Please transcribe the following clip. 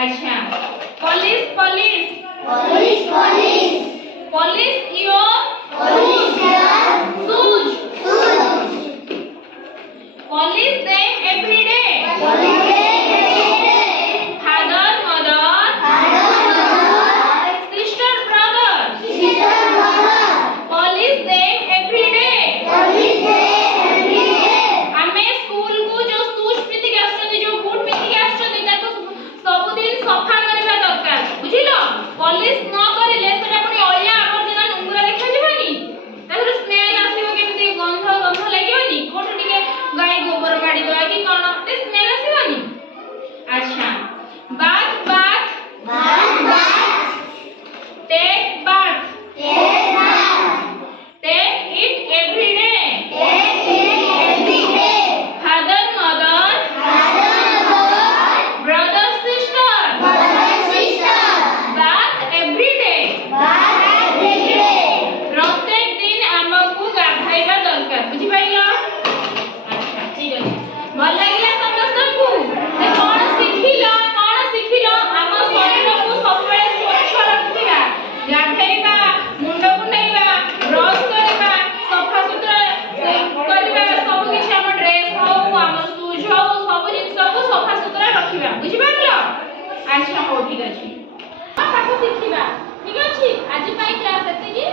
अच्छा police police police police police your police shoes shoes police them every day police father mother sister brother sister brother police them every day police every day हमें school को जो shoes पिंधि के आछन जो boot पिंधि के आछन ताको सब दिन सफा करबा दरकार बुझिलो पॉलिश न करिले सेटा पुनी अलिया आवर्जना नुंगरा देखा जबनी तापर स्मेल आसीबो केमती गंध गंध लागियोनी कोठो टिके गाय गोबर गाडी दवा कि कोन ते स्मेल आसीबनी अच्छा bath bath take bath take it every day father mother brother sister bath every day प्रत्येक दिन हमकु गाधैबा दरकार बुझि पाइलो अच्छा ठीक अछि भल लागिला समस्तकु ते कोन सिखिलो हम शरीर को सबले स्वच्छ रखिबा गाधैबा मुंड कुंडैबा ब्रश करबा सफा सुतरा करबा सब किछ हम ड्रेस हो हम शूज हो सब जिंस को सफा सुतरा रखिबा बुझि पाइलो अच्छा हो ठीक अछि पाठ सिखिबा ठीक अछि आज पाई क्लास एते की